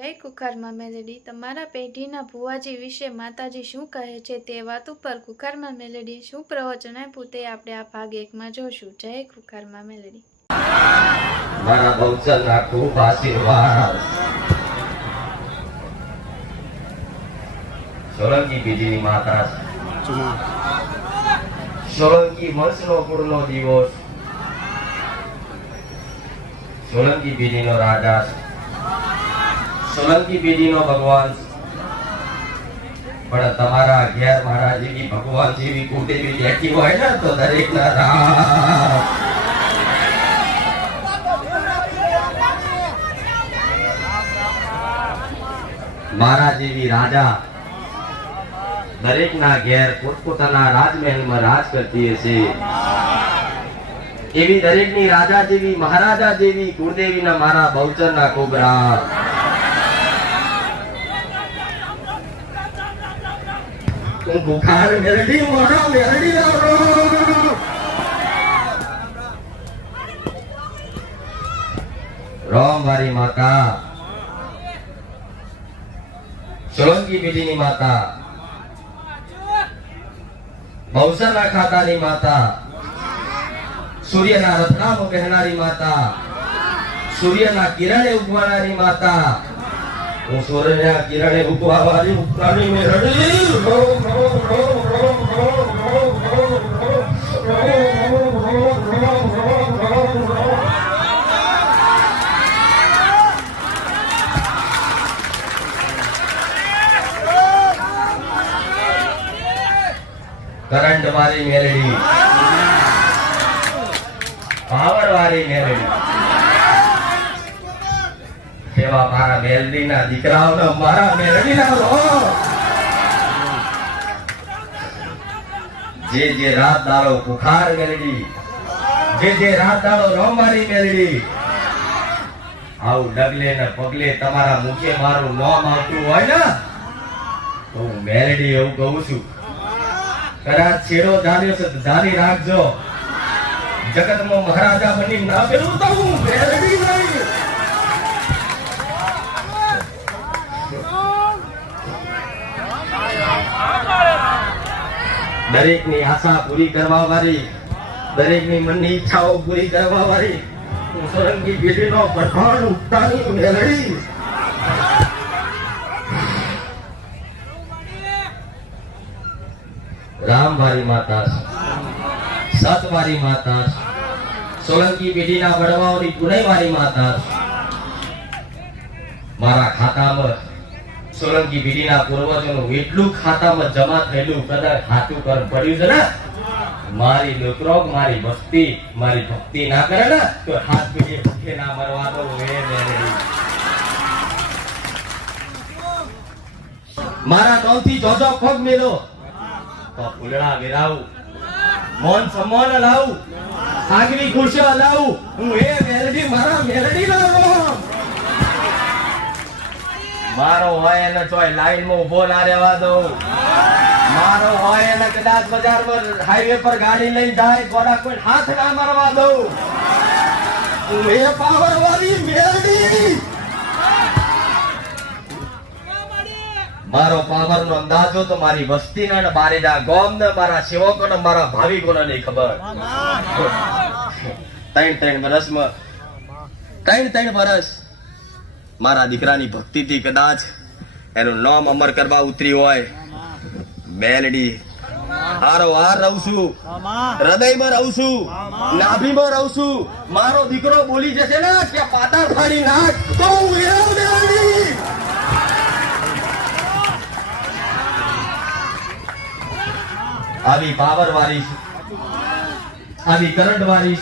જય કુખારમાં મેલેડી તમારા પેઢીના ભુવાજી વિશે માતાજી શું કહે છે તે વાત ઉપર કુખારમાં મેલેડી શું પ્રવચન આપ્યું તે આપણે આ ભાગ એકમાં જોશું. જય કુખારમાં મેલેડી મારા બહુચરના ખૂબ આશીર્વાદ. સોલંકી બીજીની માતા સોલંકી વંશનો કુળનો દિવસ. સોલંકી બીજીનો રાજા. સોલંકી બીજીનો ભગવાન પણ તમારા અગિયાર મારા જેવી ભગવાન જેવી કુટેવી બેઠી હોય ને, તો દરેક ના રામ. મારા જેવી રાજા દરેકના ઘેર પોતપોતાના રાજમહેલમાં રાજ કરતી હશે. એવી દરેકની રાજા જેવી, મહારાજા જેવી કુળદેવીના મારા બહુચરના કોબરા Rombari jadi. Rong bari mata. Solongi bidini mata. Bausana kata ni mata. Surya na ratna mo mata. Surya na kirane ni mata. Musurnya kira nih buku apa nih? Nani merah nih. Keren kemarin melody. Power hari melody. એવા મારા મેલડી ના દીકરાઓનો મારા મેલડી ના row. જે જે રાત દાડો બુખાર મેલડી જે જે રાત દાડો મારી મેલડી આવું ડગલે ને પગલે તમારા મુખે મારું નામ આવતું હોય ને, તો હું મેલડી એવું કહું છું. કદાચ છેડો ધાર્યો છે ધારી રાખજો. જગતમાં મહારાજા બની ના પેલું તો હું મેળવી નહીં દરેકની આશા પૂરી કરવા વાળી દરેકની મનની ઈચ્છાઓ પૂરી કરવા વાળી હું સોરંગી પેઢીનો પઠાણ ઉત્તાની મેળવી રામવારી માતા, સતવારી માતા, સોલંકી પેઢીના વડવાઓની પુનઈવારી માતા. મારા ખાતામાં સોલંકી પેઢીના પૂર્વજોનું એટલું ખાતામાં જમા થયેલું કદાચ ખાતું કર પડ્યું છે ને? મારી લોકરોગ મારી ભક્તિ મારી ભક્તિ ના કરે ને, તો હાથ પેઢી ભૂખે ના મરવા દો, એ મારા નોમથી જોજો પગ મેલો. તો ફૂલડા વેરાવું. મોન સન્માન લાવું આગવી ખુરશી લાવું હું એ મેલડી, મારા મેલડી લાવો મારો હોય એને ચોય લાઈનમાં ઊભો ના રહેવા દઉં. મારો હોય એને કદાચ બજાર પર હાઈવે પર ગાડી લઈ જાય કોના કોઈ હાથ ના મારવા દઉં. પાવર વાળી મારો પાવર નો અંદાજો તો મારી વસ્તી ને મારી જા ગોમ ને મારા સેવકો ને મારા ભાવિકો નહીં ખબર. ત્રણ ત્રણ વર્ષમાં ત્રણ ત્રણ વર્ષ મારા દીકરાની ભક્તિથી કદાચ એનું નામ અમર કરવા ઉતરી હોય. મેલડી હારો હાર રહું છું. હૃદયમાં રહું છું. નાભીમાં રહું છું. મારો દીકરો બોલી જશે ને કે પાતાળ ફાડી નાખ. તો હું મેલડી આવી પાવર વાળી આવી કરંટ વાળી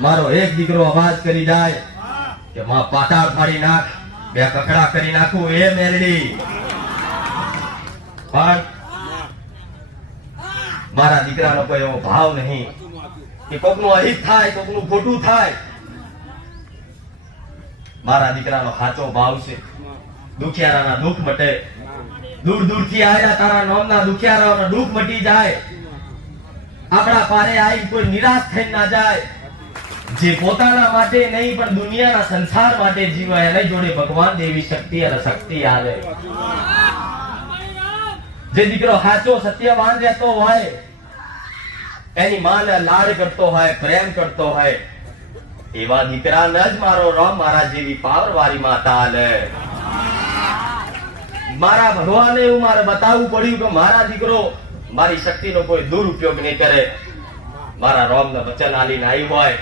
મારો એક દીકરો અવાજ કરી જાય. કે માં પાતાળ ફાડી નાખ, બે કકડા કરી નાખું, એ મેલડી. પણ મારા દીકરાનો કોઈ એવો ભાવ નહીં કે કોકનું અહિત થાય, કોકનું ખોટું થાય. મારા દીકરાનો સાચો ભાવ છે. દુખિયારાના દુઃખ મટે. દૂર દૂરથી આવેલા તારા નોમના દુખિયારાઓના દુઃખ મટી જાય. આપણા પારે આવી કોઈ નિરાશ થઈ ના જાય. જે પોતાના માટે નહીં, પણ દુનિયાના સંસાર માટે જીવે એને જોડે ભગવાન દેવી શક્તિ અને શક્તિ આવે. જે દીકરો સાચો સત્યવાન રહેતો હોય, એની માને લાડ કરતો હોય, પ્રેમ કરતો હોય, એવા દીકરાને જ મારો રામ મારા જેવી પાવર વાળી માતા આલે. મારા ભગવાને એવું મારે બતાવવું પડ્યું કે મારા દીકરો મારી શક્તિનો કોઈ દુરુપયોગ નહીં કરે. મારા રોમને વચન આલીને આવી હોય.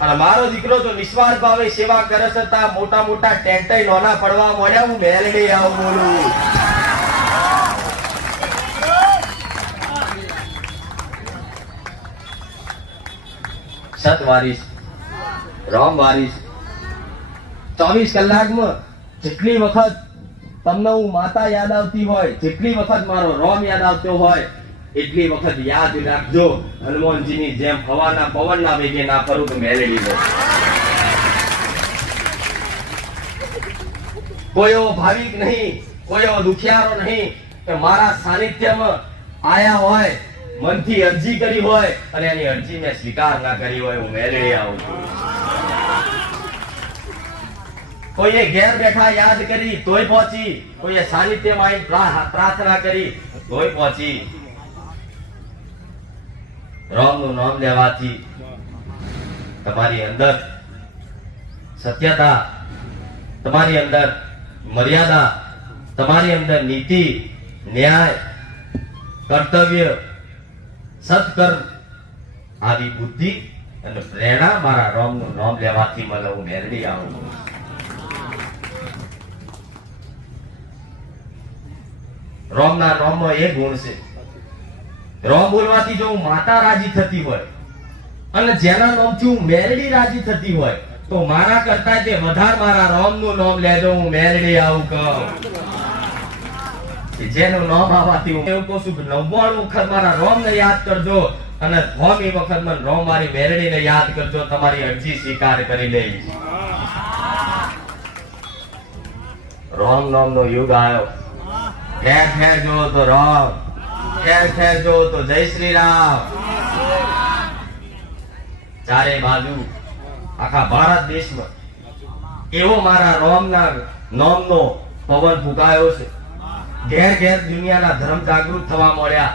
અને મારો દીકરો તો નિસ્વાર્થ ભાવે સેવા કરે છે, તા મોટા મોટા ટેન્ટય નોના પડવા મળ્યા, હું મેલડી આવું બોલું. સત વારીસ, રામ વારીસ, ચોવીસ કલાકમાં જેટલી વખત તમને હું માતા યાદ આવતી હોય, જેટલી વખત મારો રોમ યાદ આવતો હોય એટલી વખત યાદ રાખજો, હનુમાનજીની જેમ હવાના પવનના વેગે ના ફરું તો મેળવી લો. કોયો ભાવિક નહીં કોયો દુખિયારો નહીં, કે મારા સાનિધ્યમાં આયા હોય, મનથી અરજી કરી હોય, અને એની અરજી મેં સ્વીકાર ના કરી હોય, હું મેળવી આવું છું. કોઈએ ઘેર બેઠા યાદ કરી, તોય પહોંચી, કોઈએ સાનિધ્યમાં પ્રાર્થના કરી, તોય પહોંચી. રામનું નામ લેવાથી તમારી અંદર સત્યતા, તમારી અંદર મર્યાદા, તમારી અંદર નીતિ, ન્યાય, કર્તવ્ય, સત્કર્મ આવી બુદ્ધિ અને પ્રેરણા મારા રોમનું નામ લેવાથી મને હું મેળવી આવું રોમના રોમમાં એ ગુણ છે. રોમ બોલવાથી જો માતા રાજી થતી હોય અને જેના નામથી હું મેરડી રાજી થતી હોય તો મારા કરતા તે વધારે મારા રોમનું નામ લેજો હું મેરડી આવું કહું. જેનું નામ આવવાથી હું એવું કહું છું નવ્વાણું વખત મારા રોમને યાદ કરજો અને રોમ એ વખત મને રોમ મારી મેરડી ને યાદ કરજો તમારી અરજી સ્વીકાર કરી લઈશ. રોમ નામનો યુગ આવ્યો. ઠેર ઠેર જોવો તો રામ. ઠેર ઠેર જો તો જય શ્રી રામ ચારે બાજુ આખા ભારત દેશમાં એવો મારા રોમના નોમનો પવન ફૂંકાયો છે. ઘેર ઘેર દુનિયાના ધર્મ જાગૃત થવા મળ્યા.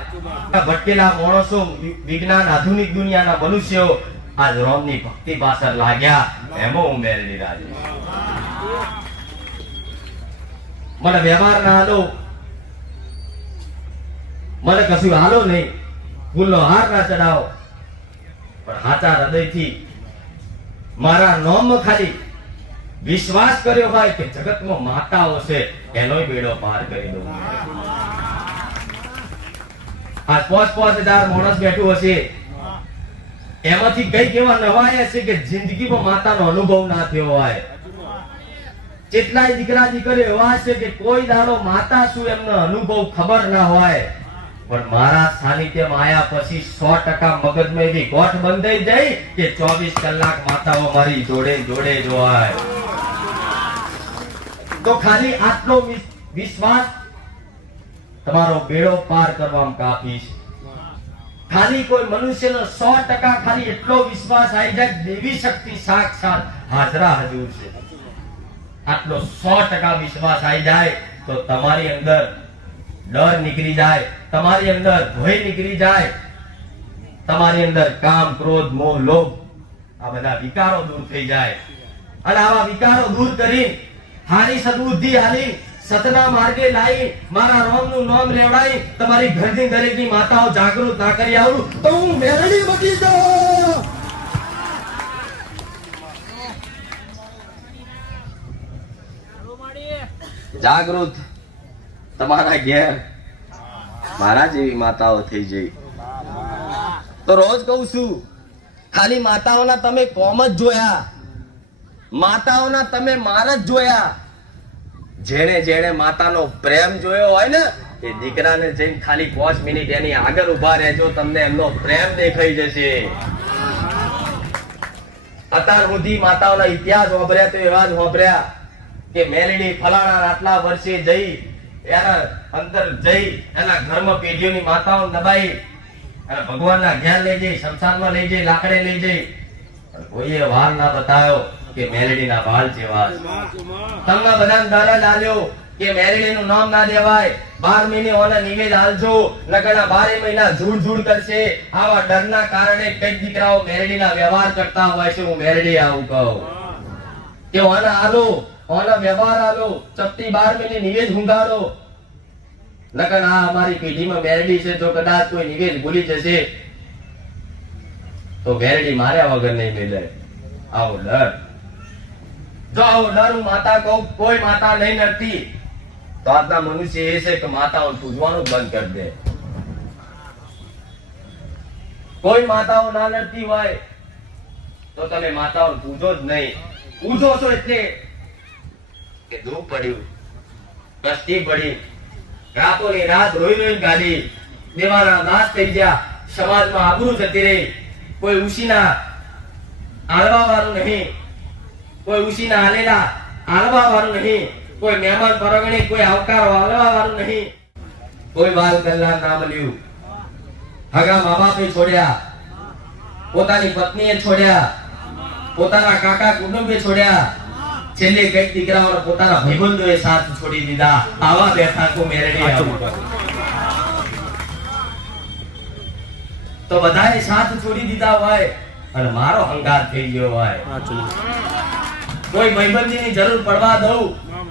ભટકેલા માણસો વિજ્ઞાન, આધુનિક દુનિયાના મનુષ્યો આજ રોમની ભક્તિ પાછળ લાગ્યા. એમાં હું મેળવી રાજી. મને વ્યવહાર ના હાલો મને કશું હાલો નહીં. ફૂલનો હાર ના ચડાવો. પણ હાચા હૃદયથી મારા નોમ ખાલી વિશ્વાસ કર્યો હોય કે જગતમાં માતાઓ છે એનો બેડો પાર કરી દો આ પોસ હજાર માણસ બેઠું હશે. એમાંથી કંઈક એવા નવાયા છે કે જિંદગીમાં માતાનો અનુભવ ના થયો હોય. કેટલાય દીકરા દીકરી એવા છે કે કોઈ દાડો માતા શું એમનો અનુભવ ખબર ના હોય. પણ મારા સાનિધ્યમાં આયા પછી સો ટકા મગજમાં એવી ગોઠ બંધાઈ જાય કે ચોવીસ કલાક માતાઓ મારી જોડે જોડે જોવાય. તો ખાલી આટલો વિશ્વાસ તમારો બેડો પાર કરવામાં છે. ખાલી કોઈ મનુષ્યનો સો ટકા ખાલી એટલો વિશ્વાસ આવી જાય દેવી શક્તિ સાક્ષાત હાજરા હજુર છે. આટલો સો ટકા વિશ્વાસ આવી જાય તો તમારી અંદર ડર નીકળી જાય તમારી અંદર ભય નીકળી જાય. તમારી અંદર કામ ક્રોધ મોહ લોભ આ બધા વિકારો દૂર થઈ જાય. અને આવા વિકારો દૂર કરી હારી સદબુદ્ધિ હાલી સતના માર્ગે લાવી મારા રામનું નામ રેવડાવી તમારી ઘરની દરેકની માતાઓ જાગૃત ના કરી આવું તો હું મેળવી બની જાઉં. જાગૃત. તમારા ઘેર. મારા જેવી માતાઓ થઈ જઈ. તો રોજ કહું છું, ખાલી માતાઓના તમે કોમ જ જોયા. માતાઓના તમે માર જ જોયા. જેણે જેણે માતાનો પ્રેમ જોયો હોય ને, એ દીકરાને જઈને ખાલી પાંચ મિનિટ એની આગળ ઊભા રહેજો, તમને એમનો પ્રેમ દેખાઈ જશે. અત્યાર સુધી માતાઓના ઇતિહાસ વાપર્યા તો એવા જ વાપર્યા કે મેલડી ફલાણા આટલા વર્ષે જઈ એના અંદર જઈ એના ઘરમાં પેઢીઓની માતાઓ દબાઈ અને ભગવાનના ઘેર લઈ જઈ, સંસારમાં લઈ જઈ, લાકડે લઈ જઈ. કોઈએ વાર ના બતાવ્યો કે મેલેડીના બાળ જેવા તમને બધાને દાદા લાલ્યો કે મેલેડીનું નામ ના દેવાય. બાર મહિને ઓને નિવેદ હાલજો નકરના બારે મહિના ઝૂડ ઝૂડ કરશે. આવા ડરના કારણે કંઈક દીકરાઓ મેલેડીના વ્યવહાર કરતા હોય છે. હું મેરેડી આવું કહું. કે ઓના આલો ઓના વ્યવહાર આલો, ચપટી બાર મહિને નિવેદ હુંગાડો લગન આ અમારી પેઢીમાં મેરડી છે, જો કદાચ કોઈ નિવેદ ભૂલી જશે, તો મેરડી માર્યા વગર નહીં મેલે. આવો ડર. જો આવો ડર, હું માતા કહું, કોઈ માતા નહીં નડતી. તો આજના મનુષ્ય એ છે કે માતાઓ પૂજવાનું બંધ કરી દે. કોઈ માતાઓ ના નડતી હોય, તો તમે માતાઓ પૂજો જ નહીં. પૂજો છો એટલે કે દુઃખ પડ્યું કસ્તી પડી, રાતોની રાત રોઈ રોઈ ગાડી દેવાના નાશ થઈ ગયા, સમાજમાં આબરૂ જતી રહી, કોઈ ઉશીના આલવા વાળું નહીં, કોઈ ઉશીના આલેલા આલવા વાળું નહીં, કોઈ મહેમાન પરગણી કોઈ આવકાર આલવા વાળું નહીં. કોઈ બાલ કલ્લા ના મળ્યું. હગા મા બાપે છોડ્યા. પોતાની પત્નીએ છોડ્યા. પોતાના કાકા કુટુંબે છોડ્યા. છેલ્લે કંઈક દીકરાઓને પોતાના ભાઈબંધોએ સાથ છોડી દીધા. આવા બેઠા કો મેરેડી તો બધાએ સાથ છોડી દીધા હોય અને મારો હંગાર થઈ ગયો હોય. કોઈ ભાઈબંધીની જરૂર પડવા દઉં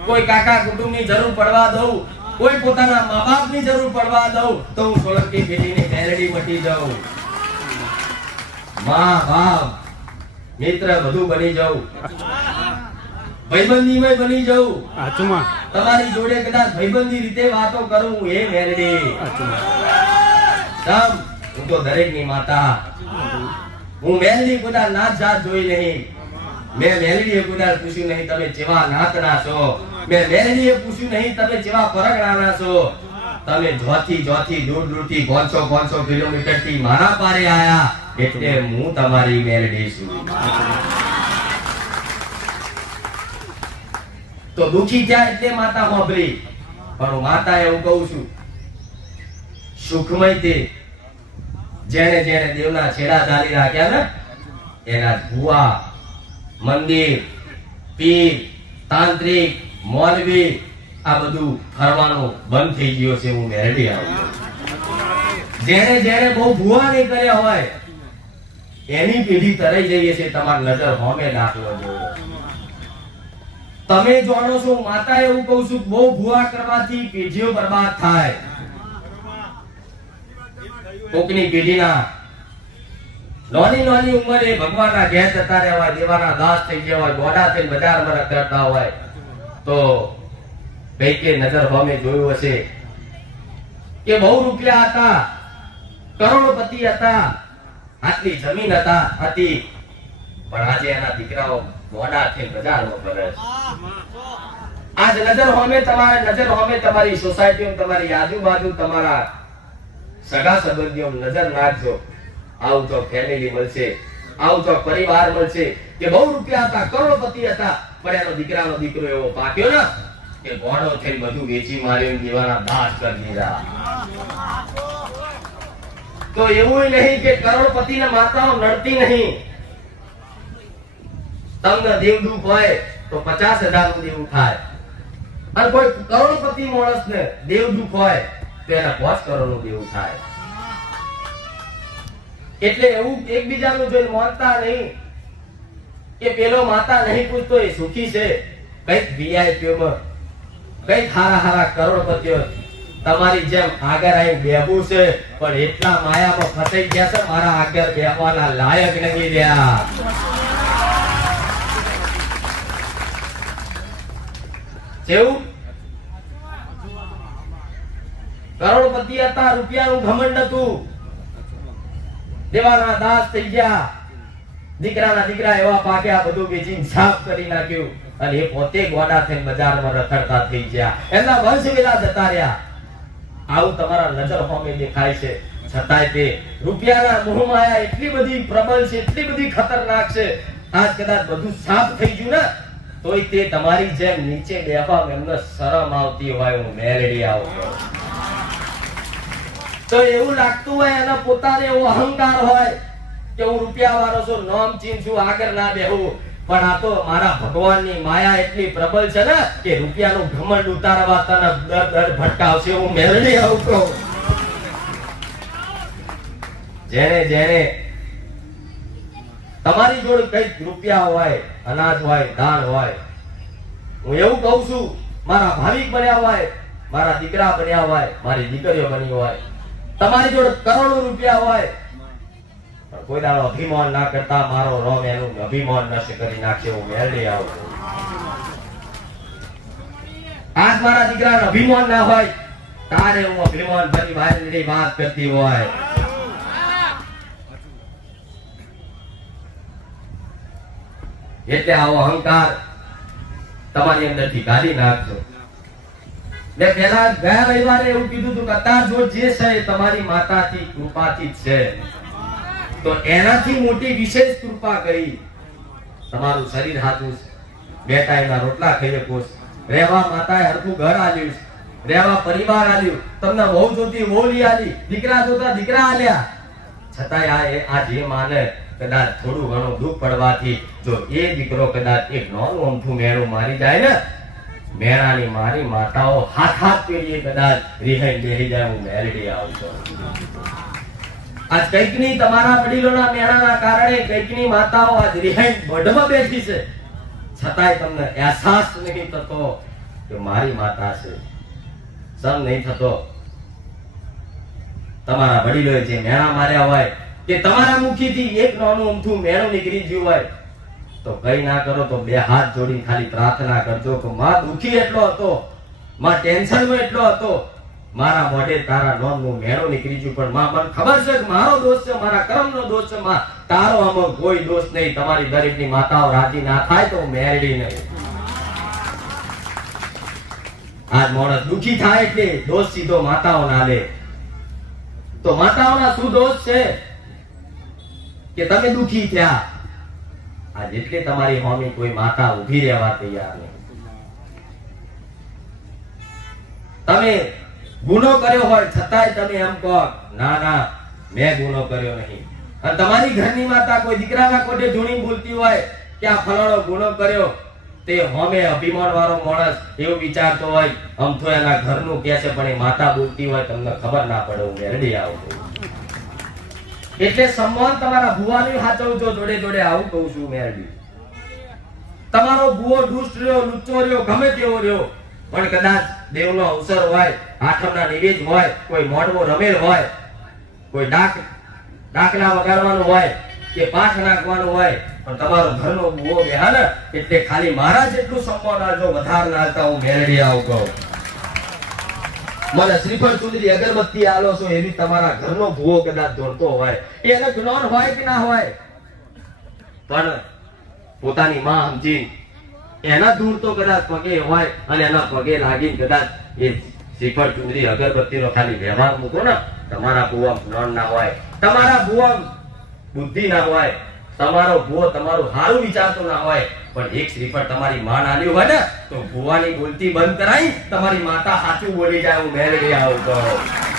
કોઈ કાકા કુટુંબની જરૂર પડવા દઉં કોઈ પોતાના મા બાપની જરૂર પડવા દઉં તો હું સોલંકી પેઢીની મેરડી મટી જાઉં. મા બાપ મિત્ર બધું બની જાઉં. ભાઈબંધીમાં બની જાઉં. હાચુમાં તમારી જોડે કદાચ ભાઈબંધી રીતે વાતો કરું એ મેરડી. સમ હું તો દરેકની માતા. હું મેલની કુદાર નાત જાત જોઈ નહીં. મેં મેલડીએ કુદાર પૂછ્યું નહીં તમે જેવા નાતના છો. મેં મેલડીએ પૂછ્યું નહીં તમે જેવા પરગણાના છો. તમે જોથી જોથી દૂરથી પાંચસો પાંચસો કિલોમીટરથી મારા પારે આયા. એટલે હું તમારી મેલડી છું. તો દુખી થયા એટલે માતા વાપરી પણ માતા એવું કહું છું, સુખમય તે. જેને જેને દેવના છેડા ધારી રાખ્યા ને, એના ભુવા, મંદિર, પીર, તાંત્રિક મોલવી આ બધું ફરવાનું બંધ થઈ ગયો છે હું મેરડી આવ્યો જેને જેને બહુ ભુવા નહીં કર્યા હોય, એની પેઢી તરાઈ જઈએ છે તમારી નજર હોમે નાખવા જોયો તમે જાણો છો માતા એવું કહું છું, બહુ ભૂવા કરવાથી પેઢીઓ બરબાદ થાય. કોકની પેઢીના નાની નાની ઉંમરે ભગવાનના ઘેર જતા હોય, દેવાના દાસ થઈ ગયા હોય, ગોડા થઈને બજારમાં કરતા હોય, તો કઈ કે નજર હોમે જોયું હશે કે બહુ રૂપિયા હતા, કરોડપતિ હતા, આટલી જમીન હતા, હતી. પણ આજે એના દીકરાઓ આજ નજર હોમે તમારે નજર હોમે તમારી સોસાયટીઓ, તમારી આજુબાજુ તમારા સગા સંબંધીઓ નજર નાખજો. આવું તો ફેમિલી મળશે. આવું તો પરિવાર મળશે. કે બહુ રૂપિયા હતા, કરોડપતિ હતા, પણ એનો દીકરાનો દીકરો એવો પાક્યો ને કે ઘોડો થઈને બધું વેચી માર્યો દીવાના દાસ કરી દીધા. તો એવું નહીં કે કરોડપતિ ને માતાઓ નડતી નહીં. તમને દેવ દુઃખ હોય તો પચાસ હજારનું દેવું થાય. અને કોઈ કરોડપતિ માણસ ને દેવ દુઃખ હોય તો એના પાંચ કરોડનું દેવું થાય. એટલે એવું એકબીજાનું જોઈને માનતા નહીં. કે પેલો માતા નહીં પૂછતો એ સુખી છે. કંઈક વીઆઈપીઓમાં કંઈક હારા હારા કરોડપતિઓ તમારી જેમ આગળ આવી બેહવું છે, પણ એટલા માયામાં ફસાઈ ગયા છે, મારા આગળ બેહવાના લાયક નહીં રહ્યા. કેવું કરોડપતિ હતા, રૂપિયાનું ઘમંડ હતું. દેવાના દાસ થઈ ગયા. દીકરાના દીકરા એવા પાક્યા, બધું વેચીને સાફ કરી નાખ્યું. અને એ પોતે ગોડા થઈને બજારમાં રખડતા થઈ ગયા. એમના વંશ વેલા જતા રહ્યા. આવું તમારા નજર હોમે દેખાય છે. છતાંય તે રૂપિયાના મોહમાયા એટલી બધી પ્રબળ છે, એટલી બધી ખતરનાક છે. આજ કદાચ બધું સાફ થઈ ગયું ને? તોય તે તમારી જેમ નીચે બેહવા એમને શરમ આવતી હોય હું મેલેડી આવું તો એવું લાગતું હોય એને પોતાને એવો અહંકાર હોય કે હું રૂપિયા વાળો છું નોમ ચીન છું આગળ ના બેહું. પણ આ તો મારા ભગવાનની માયા એટલી પ્રબળ છે ને કે રૂપિયાનું ઘમંડ ઉતારવા તને દર દર ભટકાવશે હું મેળવી આવું જેને જેને તમારી જોડે કંઈક રૂપિયા હોય, અનાજ હોય, દાન હોય, હું એવું કહું છું, મારા ભાવિક બન્યા હોય, મારા દીકરા બન્યા હોય, મારી દીકરીઓ બની હોય, તમારી જોડે કરોડો રૂપિયા હોય, પણ કોઈ દાડો અભિમાન ના કરતા મારો રોમ એનું અભિમાન નષ્ટ કરી નાખશે હું મેળવી આવું આજ મારા દીકરાને અભિમાન ના હોય, તારે હું અભિમાન બની બાજરીની વાત કરતી હોય. એટલે આવો અહંકાર તમારી અંદરથી કાઢી નાખજો. મેં પેલા ગયા રવિવારે એવું કીધું હતું કે અત્યાર જો જે છે તમારી માતાથી કૃપાથી છે. તો એનાથી મોટી વિશેષ કૃપા કરી. તમારું શરીર હાથું છે. બે ટાઈમના રોટલા ખાઈ શકો છો. રહેવા માતાએ હરખું ઘર આલ્યું છે. રહેવા પરિવાર આલ્યું. તમને બહુ જોતી વહુ આલી. દીકરા જોતા દીકરા આલ્યા. છતાંય આ આ જે માને કદાચ થોડું ઘણું દુઃખ પડવાથી જો એ દીકરો કદાચ એક નોનું અમથું મેણું મારી જાય ને, મેણાની મારી માતાઓ હાથ હાથ પેઢીએ કદાચ રિહાઈ બેહી જાય, હું મેરડી આવું છું. આજ કંઈકની તમારા વડીલોના મેળાના કારણે કંઈકની માતાઓ આજ રિહાઈ બઢમાં બેઠી છે. છતાંય તમને અહેસાસ નહીં થતો કે મારી માતા છે. સમ નહીં થતો. તમારા વડીલોએ જે મેણા માર્યા હોય કે તમારા મુખીથી એક નાનું અમથું મેણું નીકળી ગયું હોય, તો કઈ ના કરો, તો બે હાથ જોડીને ખાલી પ્રાર્થના કરજો કે માં દુખી એટલો હતો, માં ટેન્શનમાં એટલો હતો, મારા મોઢે તારા નોમનું મેળો નીકળી ગયું, પણ માં, મને ખબર છે મારો દોષ છે, મારા કર્મનો દોષ છે, માં તારો આમાં કોઈ દોષ નહીં, તમારી ગરીબની માતાઓ રાજી ના થાય તો મેળવી નહીં આજ માણસ દુખી થાય એટલે દોષ સીધો માતાઓ ના લે. તો માતાઓના શું દોષ છે? કે તમે દુખી થયા. આ જેટલી તમારી હોમી કોઈ માતા ઊભી રહેવા તૈયાર નહીં. તમે ગુનો કર્યો હોય, છતાંય તમે એમ કહો, ના ના, મેં ગુનો કર્યો નહીં. અને તમારી ઘરની માતા કોઈ દીકરાના કોઠે ધૂણી ભૂલતી હોય કે આ ફલાણો ગુનો કર્યો, તે હોમે અભિમાન વાળો માણસ એવું વિચારતો હોય આમ તો એના ઘરનું કે છે, પણ એ માતા બોલતી હોય, તમને ખબર ના પડે, હું મેરડી આવું. એટલે સન્માન તમારા ભુવાની હાચવજો જોડે જોડે આવું કહું છું, મેરડી. તમારો ભુવો દુષ્ટ રહ્યો, લુચ્ચો રહ્યો, ગમે તેવો રહ્યો, પણ કદાચ દેવનો અવસર હોય આઠમના નિવેદ હોય, કોઈ મોડવો રમેલ હોય, કોઈ ડાક, ડાકલા વગાડવાનું હોય, કે પાઠ નાખવાનું હોય, પણ તમારો ઘરનો ભુવો બેહા ને એટલે ખાલી મારા જેટલું સન્માન આજો વધારે નાખતા હું મેરડી આવું કહું. મને શ્રીફળ ચુંદરી અગરબત્તી આલો છો એવી તમારા ઘરનો ભૂવો કદાચ ધોરતો હોય. એને જ્ઞાન હોય કે ના હોય? પણ પોતાની માં સમજી, એના દૂર કદાચ પગે હોય અને એના પગે લાગી કદાચ એ શ્રીફળ ચુંદરી અગરબત્તીનો ખાલી વ્યવહાર મૂકો ને, તમારા ભૂવા જ્ઞાન ના હોય, તમારા ભૂવા બુદ્ધિ ના હોય, તમારો ભૂવો તમારું સારું વિચારતો ના હોય પણ એક શ્રીફળ તમારી માં આલ્યું હોય ને, તો ભુવાની બોલતી બંધ કરાઈ, તમારી માતા સાચું બોલી જાય, હું મેળવી આવું કહું.